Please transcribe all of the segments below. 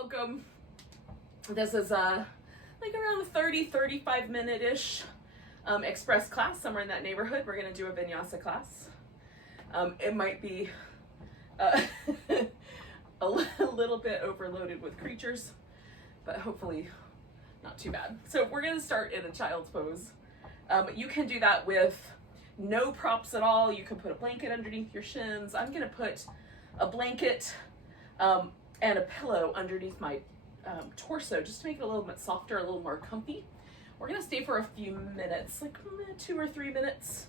welcome. This is like around 35 minute-ish express class, somewhere in that neighborhood. We're gonna do a Vinyasa class. It might be a little bit overloaded with creatures, but hopefully not too bad. So we're gonna start in a child's pose. You can do that with no props at all. You can put a blanket underneath your shins. I'm gonna put a blanket and a pillow underneath my torso just to make it a little bit softer, a little more comfy. We're gonna stay for a few minutes, like 2 or 3 minutes.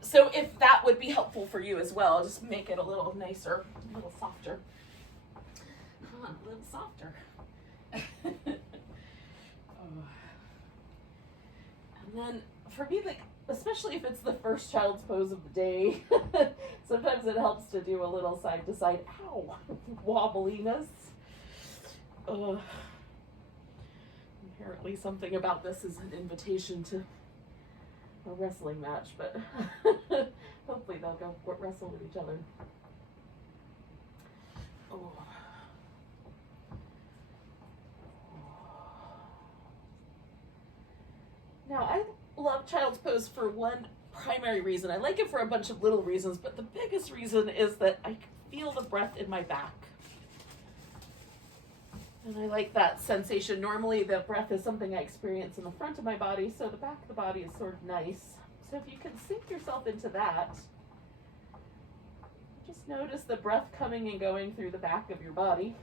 So if that would be helpful for you as well, just make it a little nicer, a little softer. Come on, a little softer. And then for me, like, especially if it's the first child's pose of the day, sometimes it helps to do a little side to side, ow, wobbliness. Apparently something about this is an invitation to a wrestling match, but hopefully they'll go wrestle with each other. Oh. Now, I love child's pose for one primary reason. I like it for a bunch of little reasons, but the biggest reason is that I feel the breath in my back. And I like that sensation. Normally the breath is something I experience in the front of my body, so the back of the body is sort of nice. So if you can sink yourself into that, just notice the breath coming and going through the back of your body.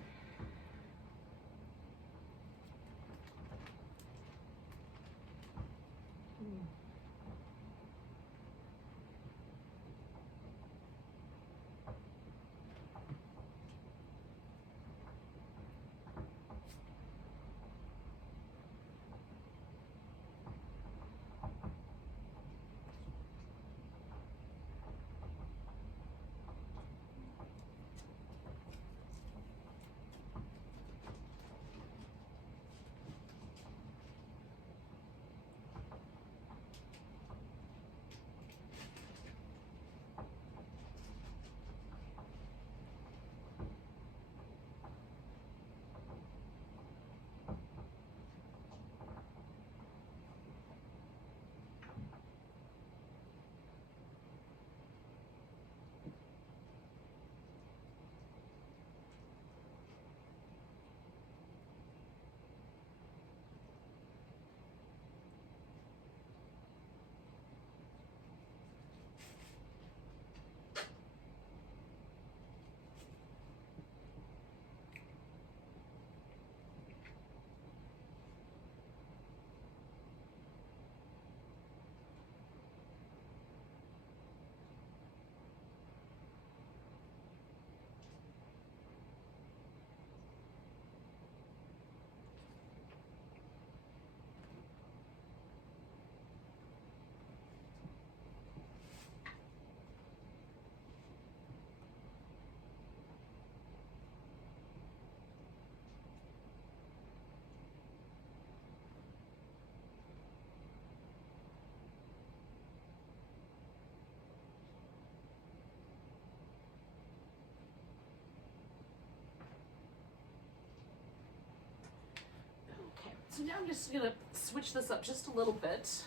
So now I'm just gonna switch this up just a little bit.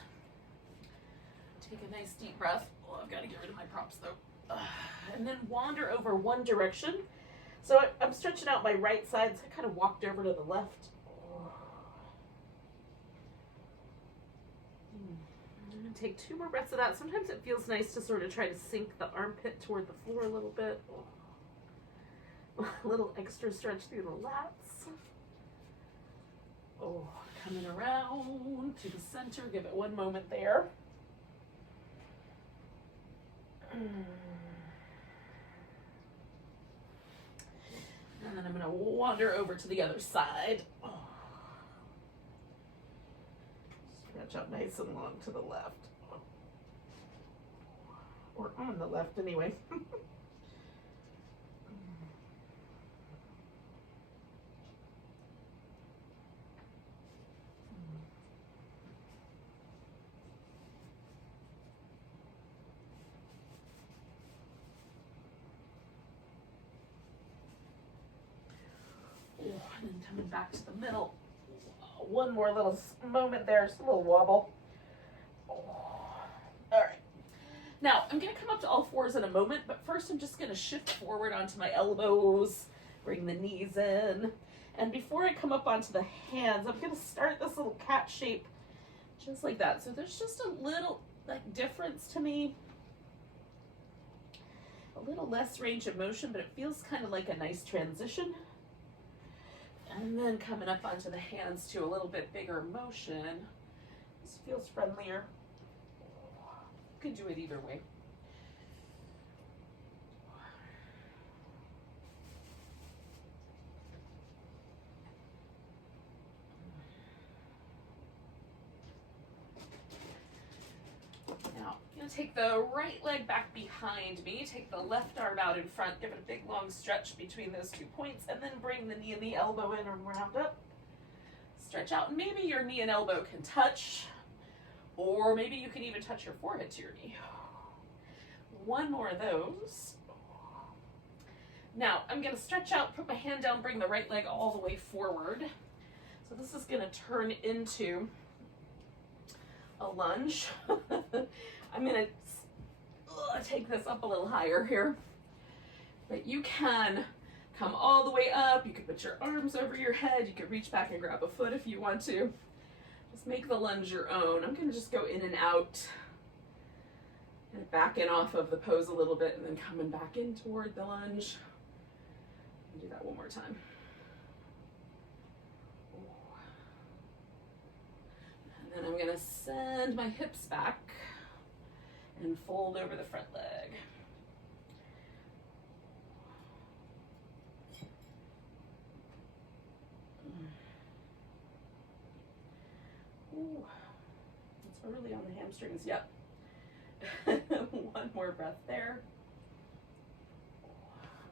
Take a nice deep breath. Oh, I've got to get rid of my props though. And then wander over one direction. So I'm stretching out my right side, so I kind of walked over to the left. I'm gonna take 2 more breaths of that. Sometimes it feels nice to sort of try to sink the armpit toward the floor a little bit. A little extra stretch through the lats. Oh, coming around to the center. Give it 1 moment there. And then I'm going to wander over to the other side. Oh. Stretch out nice and long to the left. Or on the left anyway. And coming back to the middle. One more little moment there, just a little wobble. All right. Now, I'm going to come up to all fours in a moment, but first I'm just going to shift forward onto my elbows, bring the knees in. And before I come up onto the hands, I'm going to start this little cat shape just like that. So there's just a little difference to me. A little less range of motion, but it feels kind of like a nice transition. And then coming up onto the hands to a little bit bigger motion. This feels friendlier. You can do it either way. Now, I'm going to take the right leg back behind me, take the left arm out in front, give it a big long stretch between those 2 points, and then bring the knee and the elbow in and round up. Stretch out, and maybe your knee and elbow can touch, or maybe you can even touch your forehead to your knee. One more of those. Now, I'm going to stretch out, put my hand down, bring the right leg all the way forward. So this is going to turn into a lunge. I'm going to take this up a little higher here. But you can come all the way up. You can put your arms over your head. You can reach back and grab a foot if you want to. Just make the lunge your own. I'm going to just go in and out. And backing off of the pose a little bit and then coming back in toward the lunge. Do that one more time. And then I'm going to send my hips back and fold over the front leg. Ooh, it's early on the hamstrings. Yep. One more breath there.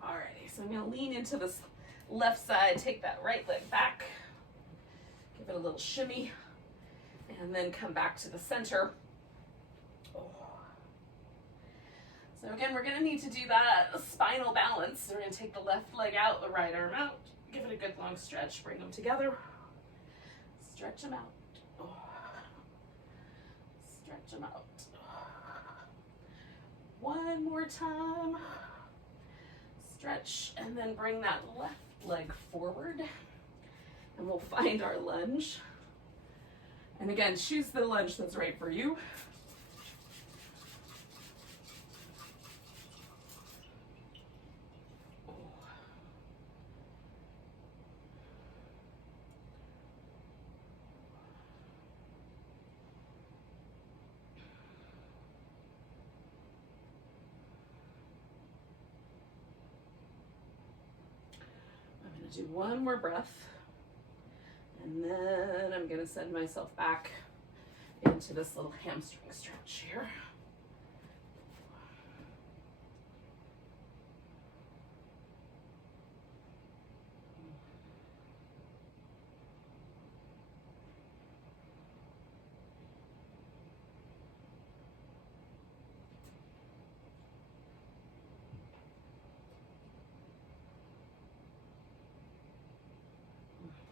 Alrighty, so I'm going to lean into this left side, take that right leg back, give it a little shimmy, and then come back to the center. Oh. So again, we're going to need to do that spinal balance. So we're going to take the left leg out, the right arm out, give it a good long stretch, bring them together, stretch them out, oh. Stretch them out. One more time. Stretch, and then bring that left leg forward. And we'll find our lunge. And again, choose the lunge that's right for you. Do one more breath, and then I'm going to send myself back into this little hamstring stretch here.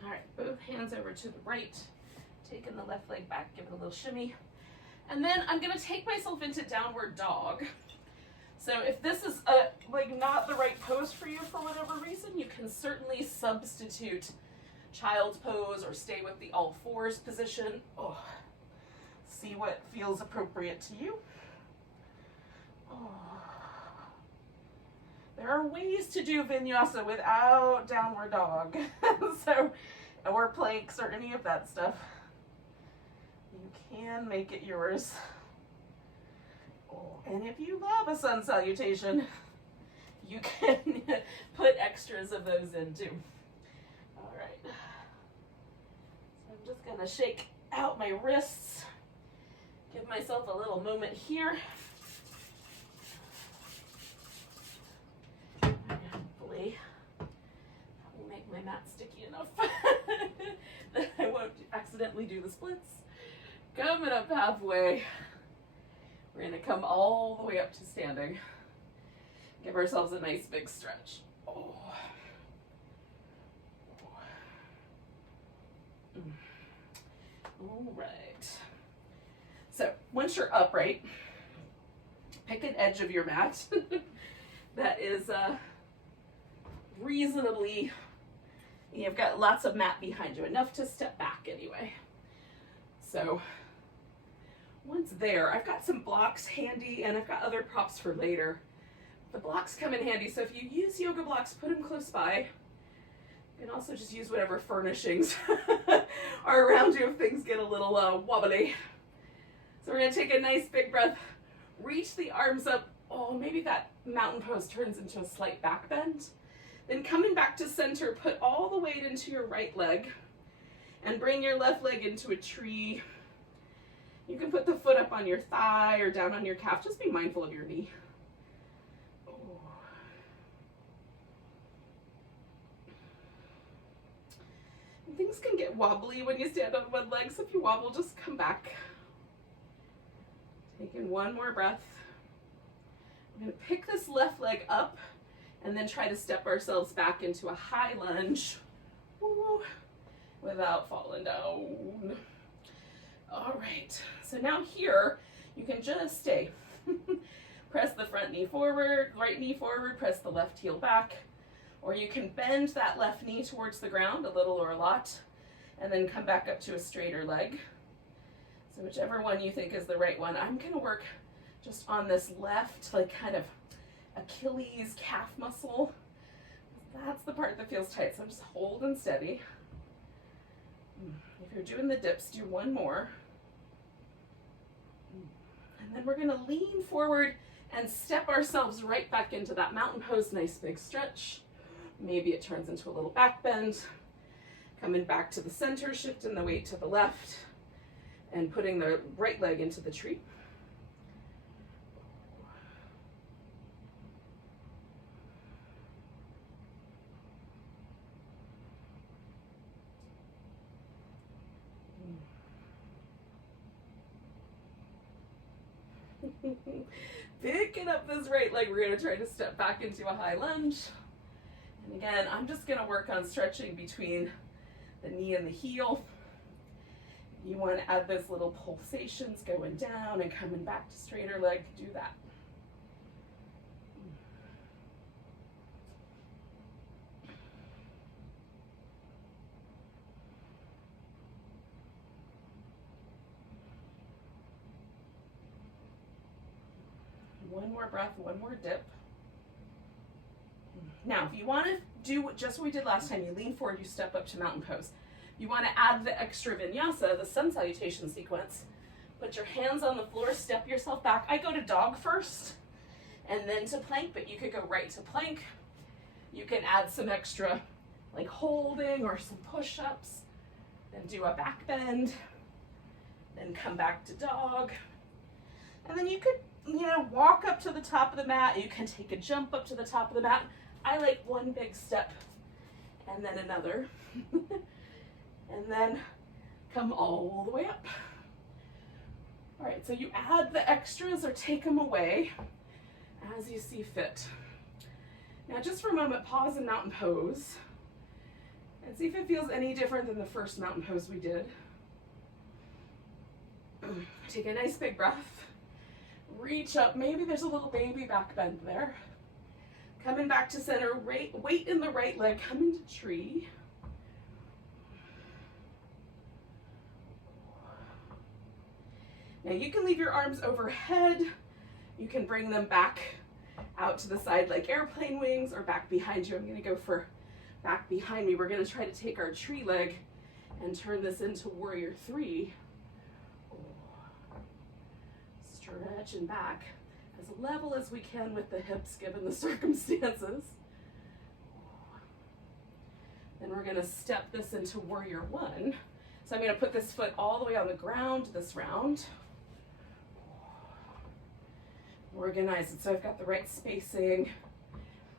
All right, both hands over to the right, taking the left leg back, give it a little shimmy. And then I'm gonna take myself into downward dog. So if this is not the right pose for you for whatever reason, you can certainly substitute child's pose or stay with the all fours position. Oh, see what feels appropriate to you. Oh. There are ways to do vinyasa without downward dog, or planks or any of that stuff. You can make it yours. Oh, and if you love a sun salutation, you can put extras of those in too. All right. So I'm just gonna shake out my wrists, give myself a little moment here. Hopefully, that will make my mat sticky enough that I won't accidentally do the splits. Coming up halfway, we're gonna come all the way up to standing. Give ourselves a nice big stretch. Oh. All right. So once you're upright, pick an edge of your mat that is reasonably, you've got lots of mat behind you, enough to step back anyway. So once there, I've got some blocks handy and I've got other props for later. The blocks come in handy, so if you use yoga blocks, put them close by. You can also just use whatever furnishings are around you if things get a little wobbly. So we're gonna take a nice big breath, reach the arms up. Oh, maybe that mountain pose turns into a slight back bend. Then coming back to center, put all the weight into your right leg and bring your left leg into a tree. You can put the foot up on your thigh or down on your calf. Just be mindful of your knee. Things can get wobbly when you stand on one leg, so if you wobble, just come back. Taking one more breath. We're going to pick this left leg up and then try to step ourselves back into a high lunge. Woo, without falling down. All right, so now here you can just stay. Press the front knee forward, right knee forward, press the left heel back. Or you can bend that left knee towards the ground a little or a lot, and then come back up to a straighter leg. So whichever one you think is the right one. I'm gonna work just on this left, like kind of Achilles calf muscle. That's the part that feels tight, so I'm just holding steady. If you're doing the dips, do one more. And then we're gonna lean forward and step ourselves right back into that mountain pose, nice big stretch. Maybe it turns into a little back bend. Coming back to the center, shifting the weight to the left, and putting the right leg into the tree. Picking up this right leg, we're going to try to step back into a high lunge. And again, I'm just going to work on stretching between the knee and the heel. You want to add those little pulsations going down and coming back to straighter leg, do that. One more breath, one more dip. Now, if you want to do just what we did last time, you lean forward, you step up to mountain pose. You want to add the extra vinyasa, the sun salutation sequence. Put your hands on the floor, step yourself back. I go to dog first and then to plank, but you could go right to plank. You can add some extra like holding or some push-ups, then do a back bend, then come back to dog. And then you could, walk up to the top of the mat. You can take a jump up to the top of the mat. I like one big step and then another. And then come all the way up. All right, so you add the extras or take them away as you see fit. Now just for a moment, pause in mountain pose and see if it feels any different than the first mountain pose we did. Take a nice big breath. Reach up, maybe there's a little baby back bend there. Coming back to center, weight in the right leg, come into tree. Now you can leave your arms overhead. You can bring them back out to the side like airplane wings or back behind you. I'm gonna go for back behind me. We're gonna try to take our tree leg and turn this into warrior three. Stretching back as level as we can with the hips given the circumstances. Then we're gonna step this into warrior one. So I'm gonna put this foot all the way on the ground this round. Organize it so I've got the right spacing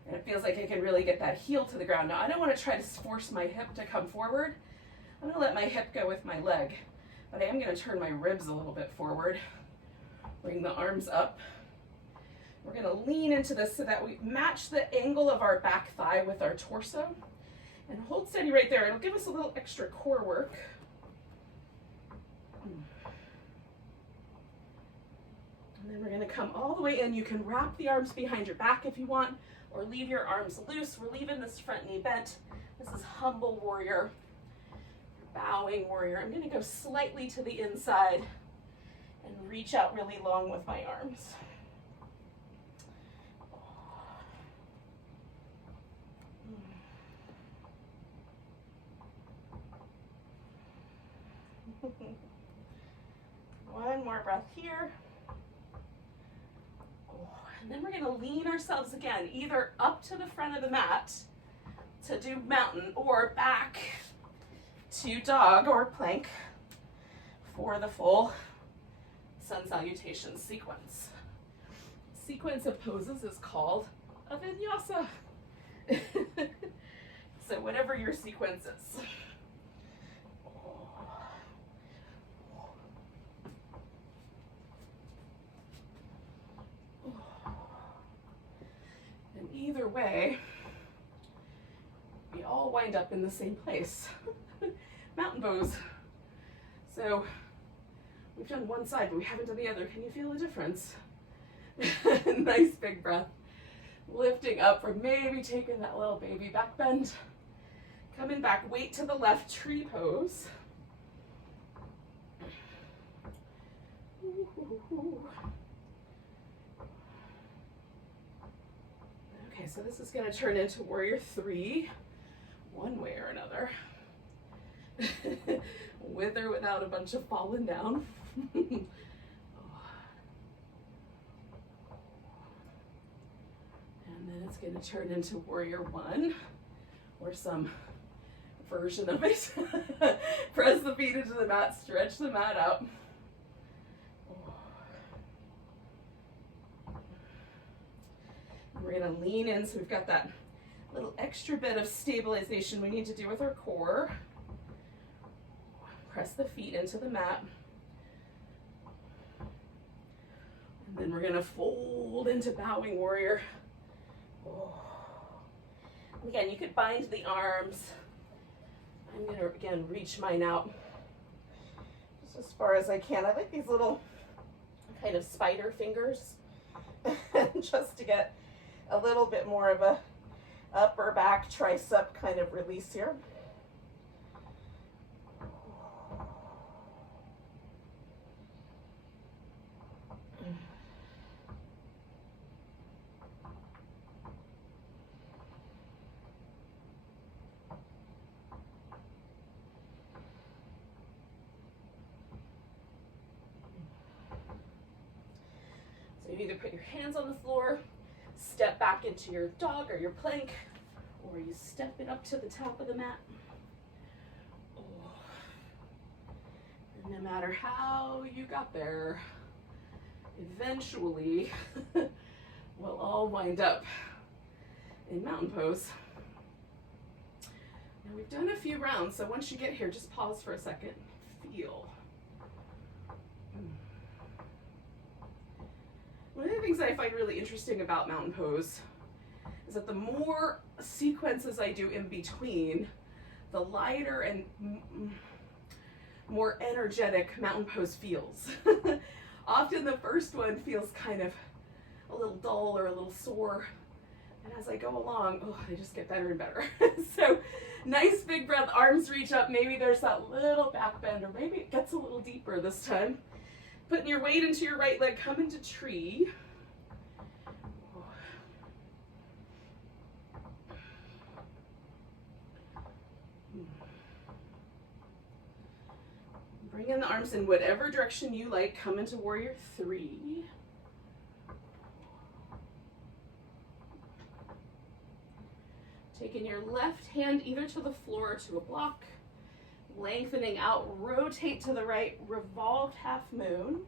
and it feels like I can really get that heel to the ground. Now I don't want to try to force my hip to come forward. I'm going to let my hip go with my leg, but I am going to turn my ribs a little bit forward. Bring the arms up. We're going to lean into this so that we match the angle of our back thigh with our torso and hold steady right there. It'll give us a little extra core work. then we're gonna come all the way in. You can wrap the arms behind your back if you want, or leave your arms loose. We're leaving this front knee bent. This is humble warrior, bowing warrior. I'm gonna go slightly to the inside and reach out really long with my arms. One more breath here. And then we're going to lean ourselves again, either up to the front of the mat to do mountain, or back to dog or plank for the full sun salutation sequence. Sequence of poses is called a vinyasa. So whatever your sequence is. And either way, we all wind up in the same place. Mountain pose. So we've done one side, but we haven't done the other. Can you feel the difference? Nice big breath. Lifting up from maybe taking that little baby back bend. Coming back, weight to the left, tree pose. Okay, so this is going to turn into warrior 3, one way or another. With or without a bunch of falling down. And then it's going to turn into warrior 1, or some version of it. Press the feet into the mat, stretch the mat out. We're going to lean in, so we've got that little extra bit of stabilization we need to do with our core. Press the feet into the mat. And then we're going to fold into bowing warrior. Again, you could bind the arms. I'm going to, again, reach mine out just as far as I can. I like these little kind of spider fingers just to get a little bit more of a upper back tricep kind of release here. So you either put your hands on the floor, step back into your dog or your plank, or you step it up to the top of the mat. And no matter how you got there, eventually we'll all wind up in mountain pose. Now we've done a few rounds, so once you get here, just pause for a second, feel. One of the things that I find really interesting about mountain pose is that the more sequences I do in between, the lighter and more energetic mountain pose feels. Often the first one feels kind of a little dull or a little sore, and as I go along, they just get better and better. So nice big breath, arms reach up, maybe there's that little back bend, or maybe it gets a little deeper this time. Putting your weight into your right leg, come into tree. Bring in the arms in whatever direction you like. Come into warrior 3. Taking your left hand either to the floor or to a block. Lengthening out, rotate to the right, revolved half moon.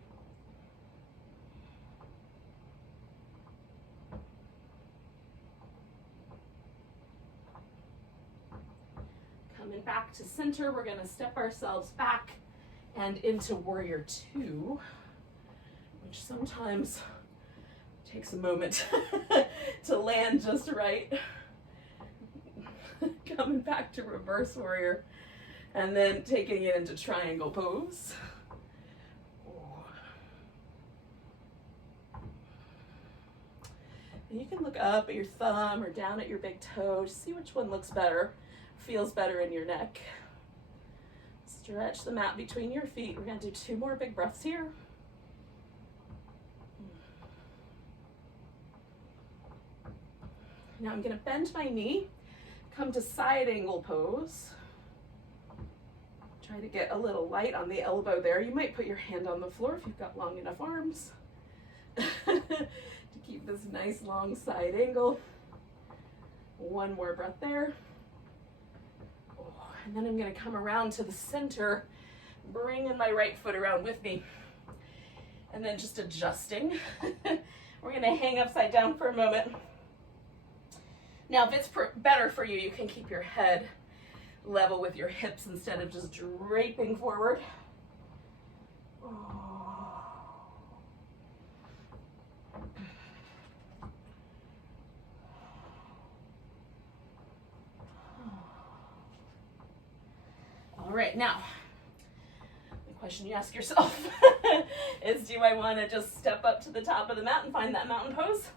Coming back to center, we're going to step ourselves back and into warrior 2, which sometimes takes a moment to land just right. Coming back to reverse warrior. And then taking it into triangle pose. You can look up at your thumb or down at your big toe. Just see which one looks better, feels better in your neck. Stretch the mat between your feet. We're gonna do 2 more big breaths here. Now I'm gonna bend my knee, come to side angle pose. Try to get a little light on the elbow there. You might put your hand on the floor if you've got long enough arms to keep this nice long side angle. 1 more breath there. And then I'm gonna come around to the center, bringing my right foot around with me. And then just adjusting. We're gonna hang upside down for a moment. Now, if it's better for you, you can keep your head level with your hips instead of just draping forward. All right, now, the question you ask yourself is, do I want to just step up to the top of the mat and find that mountain pose?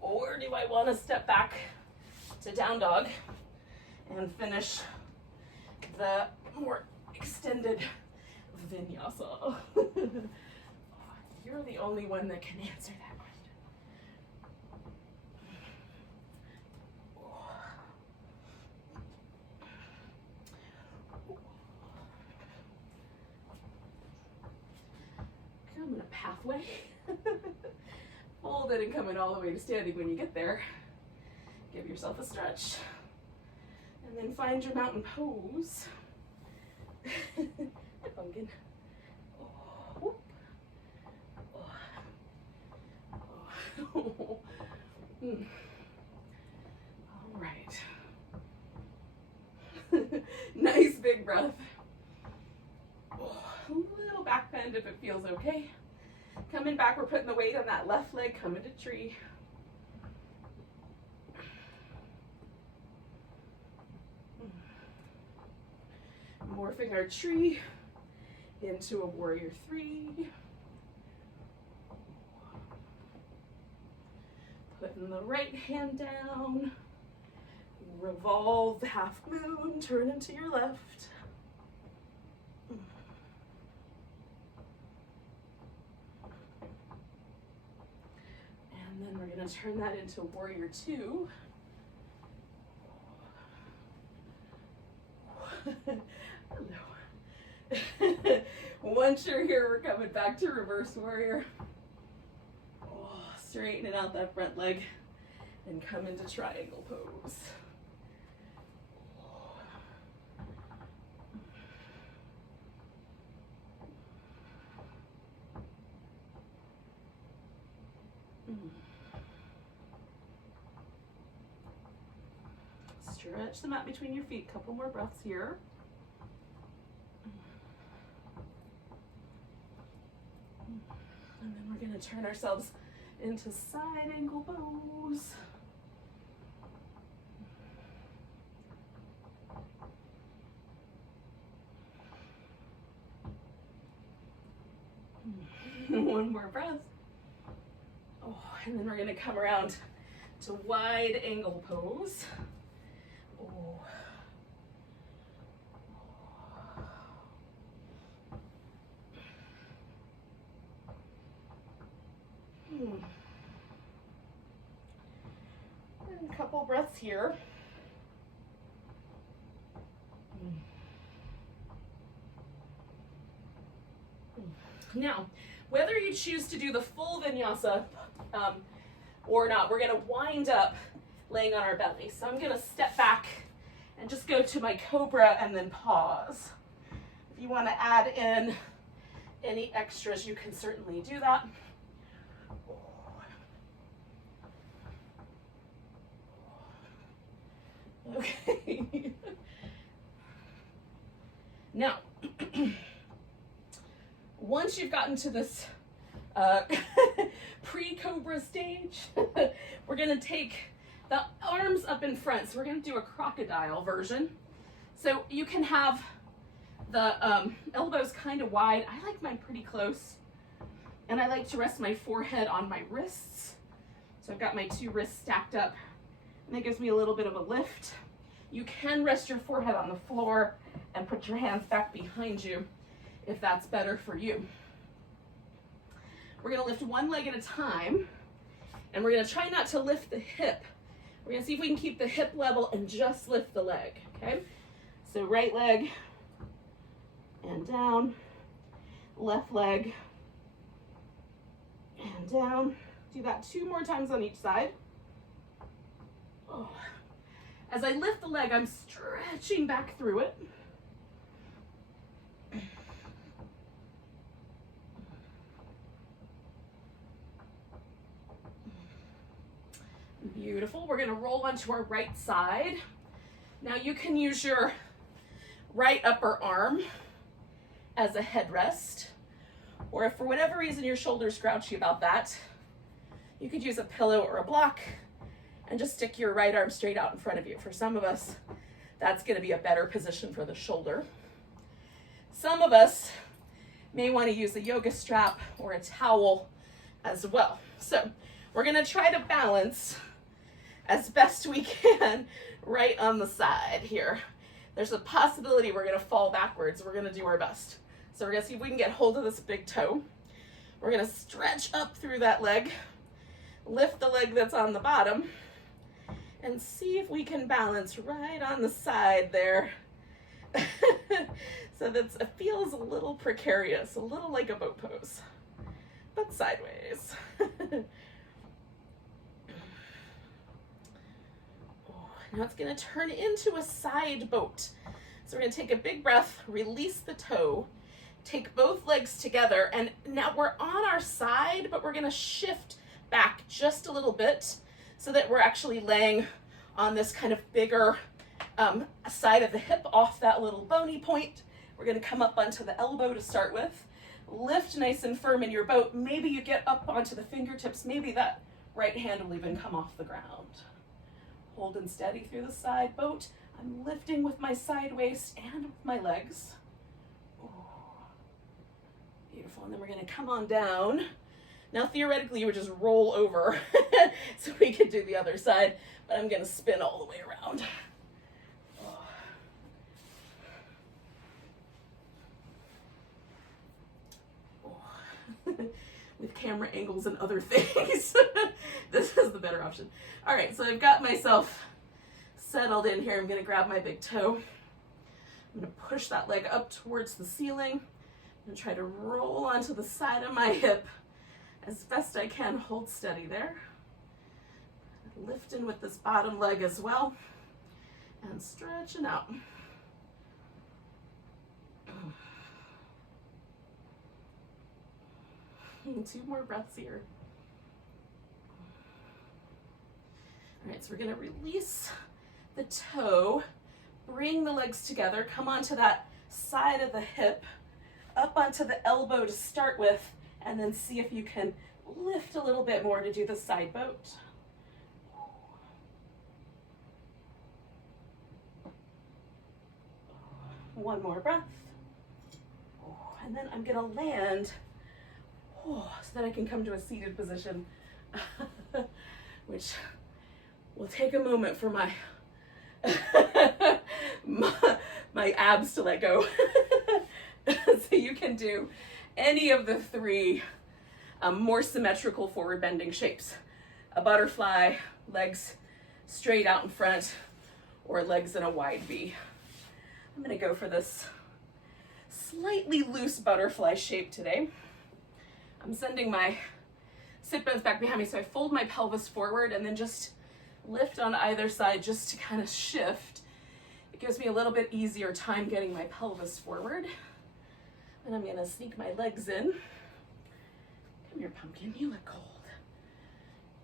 Or do I want to step back to down dog and finish the more extended vinyasa? You're the only one that can answer that question. I'm in a pathway. Hold it and come in all the way to standing when you get there. Give yourself a stretch. And then find your mountain pose. Pumpkin. Oh, oh. All right. Nice big breath. A little back bend if it feels okay. Coming back, we're putting the weight on that left leg, coming to tree. Morphing our tree into a warrior 3. Putting the right hand down. Revolve the half moon, turn into your left. And then we're going to turn that into warrior 2. Hello. Once you're here, we're coming back to reverse warrior. Straightening out that front leg and come into triangle pose. Stretch the mat between your feet. Couple more breaths here. And then we're going to turn ourselves into side angle pose. One more breath. Oh, and then we're going to come around to wide angle pose. Oh. And a couple breaths here. Now, whether you choose to do the full vinyasa or not, we're going to wind up laying on our belly. So I'm going to step back and just go to my cobra and then pause. If you want to add in any extras, you can certainly do that. Okay. Now, once you've gotten to this pre-cobra stage, we're going to take the arms up in front. So we're going to do a crocodile version. So you can have the elbows kind of wide. I like mine pretty close. And I like to rest my forehead on my wrists. So I've got my two wrists stacked up, and that gives me a little bit of a lift. You can rest your forehead on the floor and put your hands back behind you if that's better for you. We're gonna lift one leg at a time, and we're gonna try not to lift the hip. We're gonna see if we can keep the hip level and just lift the leg, okay? So right leg and down, left leg and down. Do that 2 more times on each side. Oh. As I lift the leg, I'm stretching back through it. Beautiful. We're going to roll onto our right side. Now you can use your right upper arm as a headrest, or if for whatever reason your shoulder's grouchy about that, you could use a pillow or a block and just stick your right arm straight out in front of you. For some of us, that's going to be a better position for the shoulder. Some of us may want to use a yoga strap or a towel as well. So we're going to try to balance as best we can right on the side here. There's a possibility we're going to fall backwards. We're going to do our best. So we're going to see if we can get hold of this big toe. We're going to stretch up through that leg, lift the leg that's on the bottom, and see if we can balance right on the side there. So that it feels a little precarious, a little like a boat pose, but sideways. Now it's going to turn into a side boat. So we're going to take a big breath, release the toe, take both legs together, and now we're on our side, but we're going to shift back just a little bit so that we're actually laying on this kind of bigger side of the hip off that little bony point. We're going to come up onto the elbow to start with. Lift nice and firm in your boat. Maybe you get up onto the fingertips. Maybe that right hand will even come off the ground. Holding steady through the side boat. I'm lifting with my side waist and with my legs. Ooh. Beautiful. And then we're going to come on down. Now, theoretically, you would just roll over so we could do the other side, but I'm going to spin all the way around. With camera angles and other things, this is the better option. All right, so I've got myself settled in here. I'm going to grab my big toe. I'm going to push that leg up towards the ceiling and try to roll onto the side of my hip as best I can. Hold steady there. Lifting with this bottom leg as well and stretching out. And 2 more breaths here. All right, so we're going to release the toe, bring the legs together, come onto that side of the hip, up onto the elbow to start with, and then see if you can lift a little bit more to do the side boat. One more breath. And then I'm going to land so that I can come to a seated position, which will take a moment for my my abs to let go. So you can do any of the 3 more symmetrical forward bending shapes. A butterfly, legs straight out in front, or legs in a wide V. I'm going to go for this slightly loose butterfly shape today. I'm sending my sit bones back behind me, so I fold my pelvis forward and then just lift on either side just to kind of shift. It gives me a little bit easier time getting my pelvis forward. And I'm going to sneak my legs in. Come here, pumpkin, you look cold.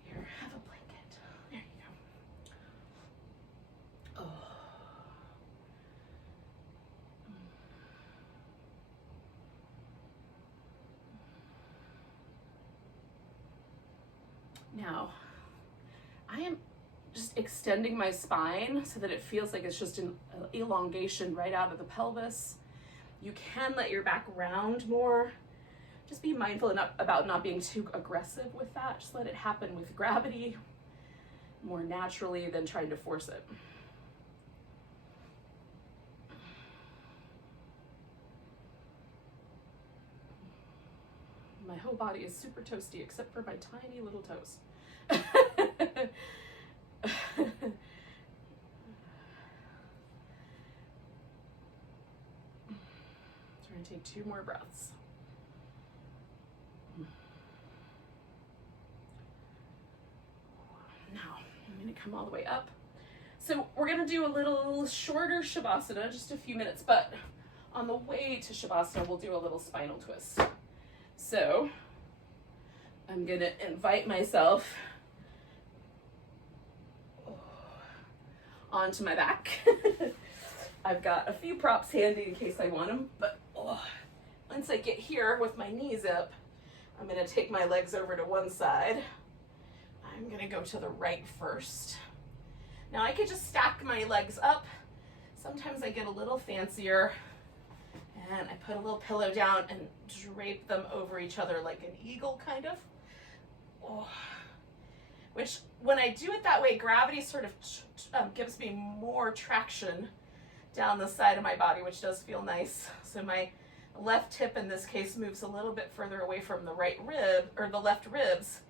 Here, have a blanket. There you go. Oh. Now, I am just extending my spine so that it feels like it's just an elongation right out of the pelvis. You can let your back round more just be mindful about not being too aggressive with that. Just let it happen with gravity, more naturally than trying to force it. My whole body is super toasty except for my tiny little toes. Try and take 2 more breaths. Now, I'm going to come all the way up. So we're going to do a little shorter Shavasana, just a few minutes, but on the way to Shavasana, we'll do a little spinal twist. So I'm going to invite myself onto my back. I've got a few props handy in case I want them, but once I get here with my knees up, I'm going to take my legs over to one side. I'm going to go to the right first. Now I could just stack my legs up. Sometimes I get a little fancier and I put a little pillow down and drape them over each other like an eagle, kind of. Which, when I do it that way, gravity sort of gives me more traction down the side of my body, which does feel nice. So my left hip in this case moves a little bit further away from the right rib, or the left ribs,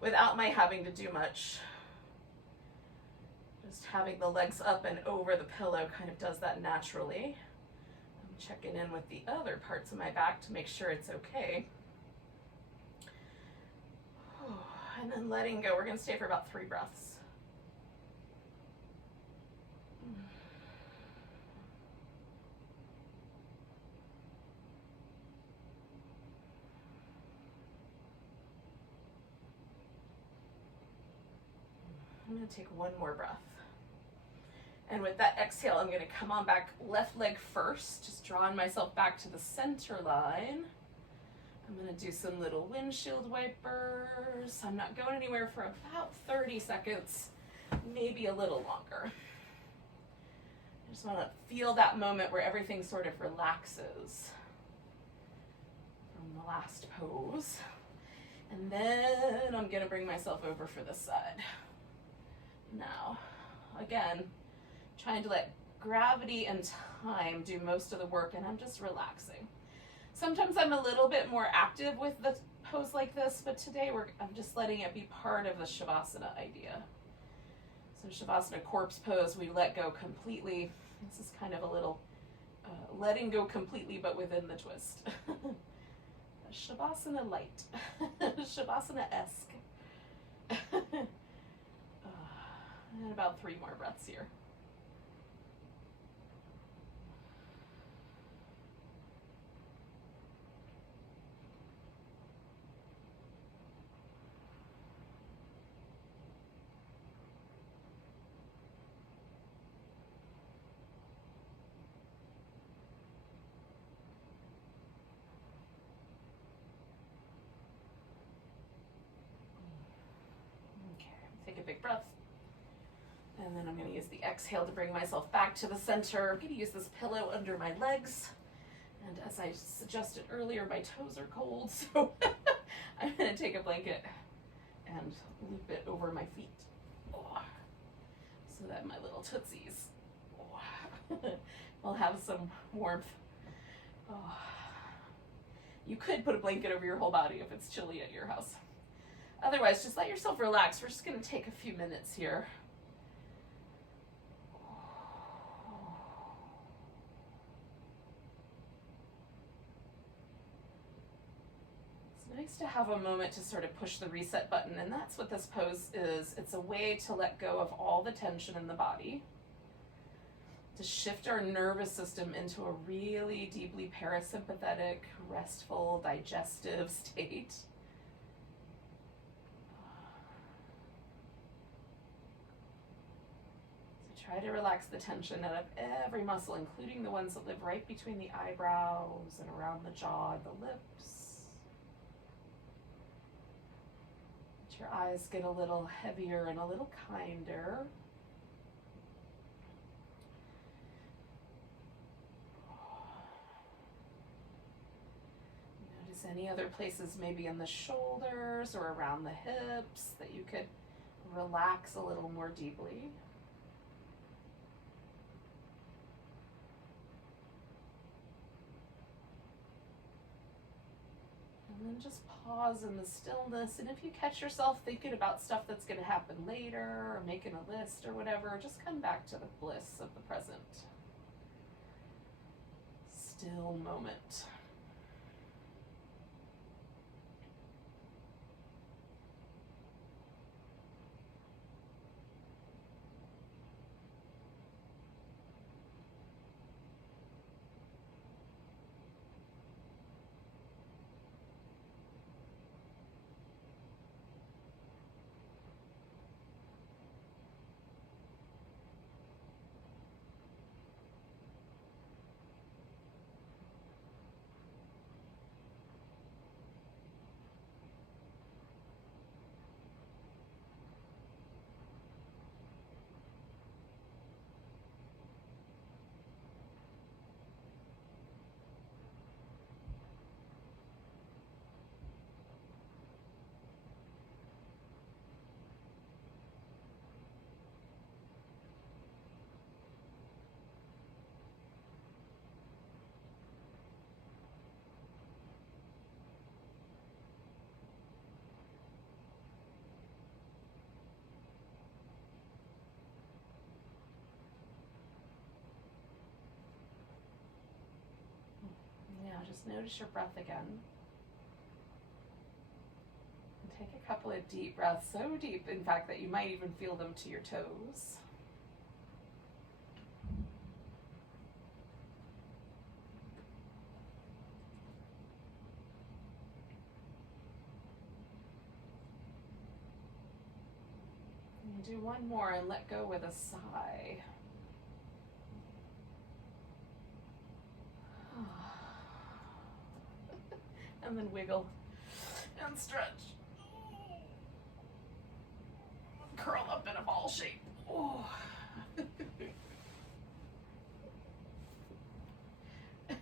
without my having to do much. Just having the legs up and over the pillow kind of does that naturally. I'm checking in with the other parts of my back to make sure it's okay. And then letting go. We're going to stay for about 3 breaths. I'm going to take 1 more breath. And with that exhale, I'm going to come on back, left leg first, just drawing myself back to the center line. I'm going to do some little windshield wipers. I'm not going anywhere for about 30 seconds, maybe a little longer. I just want to feel that moment where everything sort of relaxes from the last pose. And then I'm going to bring myself over for this side. Now, again, trying to let gravity and time do most of the work, and I'm just relaxing. Sometimes I'm a little bit more active with the pose like this, but today I'm just letting it be part of the Shavasana idea. So Shavasana corpse pose, we let go completely. This is kind of a little letting go completely, but within the twist. Shavasana light, Shavasana-esque. And about 3 more breaths here. Take a big breath. And then I'm going to use the exhale to bring myself back to the center. I'm going to use this pillow under my legs. And as I suggested earlier, my toes are cold, so I'm going to take a blanket and loop it over my feet so that my little tootsies will have some warmth. You could put a blanket over your whole body if it's chilly at your house. Otherwise, just let yourself relax. We're just going to take a few minutes here. It's nice to have a moment to sort of push the reset button, and that's what this pose is. It's a way to let go of all the tension in the body, to shift our nervous system into a really deeply parasympathetic, restful, digestive state. Try to relax the tension out of every muscle, including the ones that live right between the eyebrows and around the jaw and the lips. Let your eyes get a little heavier and a little kinder. Notice any other places maybe in the shoulders or around the hips that you could relax a little more deeply. And then just pause in the stillness. And if you catch yourself thinking about stuff that's going to happen later or making a list or whatever, just come back to the bliss of the present. Still moment. Now just notice your breath again. And take a couple of deep breaths, so deep, in fact, that you might even feel them to your toes. And do one more and let go with a sigh. And then wiggle and stretch. Curl up in a ball shape. Oh.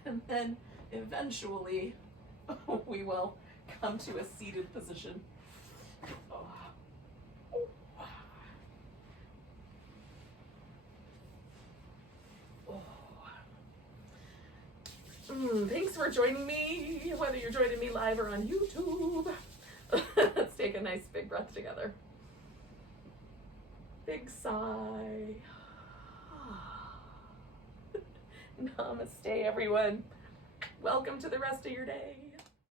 And then eventually we will come to a seated position. Oh. Thanks for joining me, whether you're joining me live or on YouTube. Let's take a nice big breath together. Big sigh. Namaste, everyone. Welcome to the rest of your day.